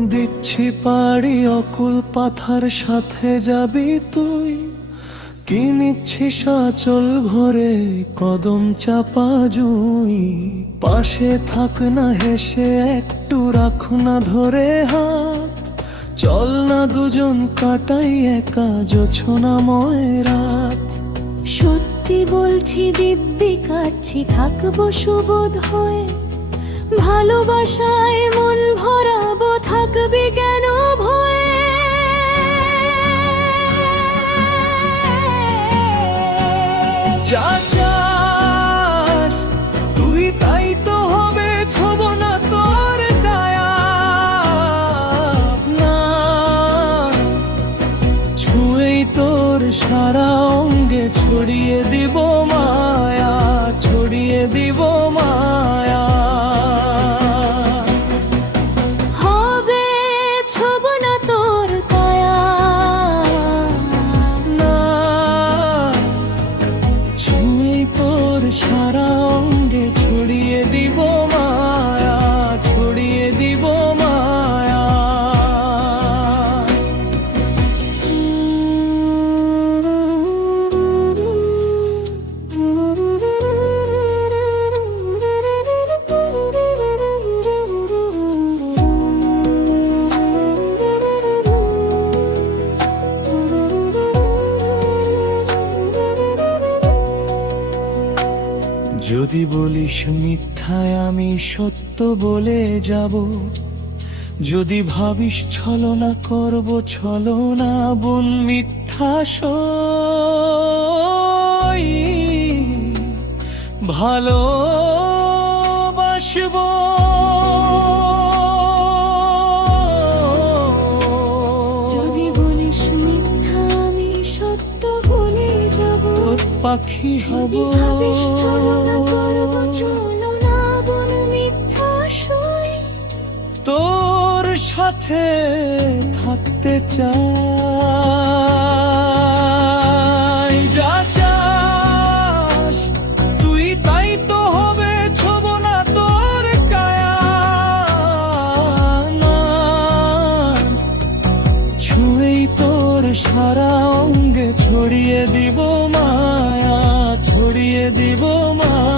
দিচ্ছি পাড়ি অকুল পাথার সাথে যাবি তুই, কি নিচ্ছিস আঁচল ভরে কদম চাপা জুই। পাশে থাক না হেসে একটু রাখ না ধরে হাত, চল না দুজন কাটাই একা জোছনাময় রাত। সত্যি বলছি দিব্যি কাটছি থাকবো সুবোধ হয়ে, ভালোবাসায় মন ভরাবো থাকবি কেন ভয়ে। যা চাস তুই তাই তো হবে, ছোব না তোর কায়া না, ছুঁয়েই তোর সারা অঙ্গে ছড়িয়ে দিব মায়া, ছড়িয়ে দিব মায়া। হবে ছোব না তোর কায়া না, ছুঁয়েই তোর সারা অঙ্গে ছড়িয়ে দিব মায়া, ছড়িয়ে দিব মায়া। যদি বলিস মিথ্যায় আমি সত্য বলে যাব, যদি ভাবিস ছলনা করব ছলনা বোন মিথ্যা সই, ভালোবাসবো যদি বলিস মিথ্যা আমি সত্য বলে যাব, তোর পাখি হব, যদি ভাবিস ছলনা করব ছলনা বন মিথ্যা সই। তোর সাথে থাকতে চাই। যা চাস তুই তাই তো হবে, ছোব না তোর কায়া না, ছুঁয়েই তোর সারা অঙ্গে ছড়িয়ে দিব মায়া, ছড়িয়ে দিব মায়া।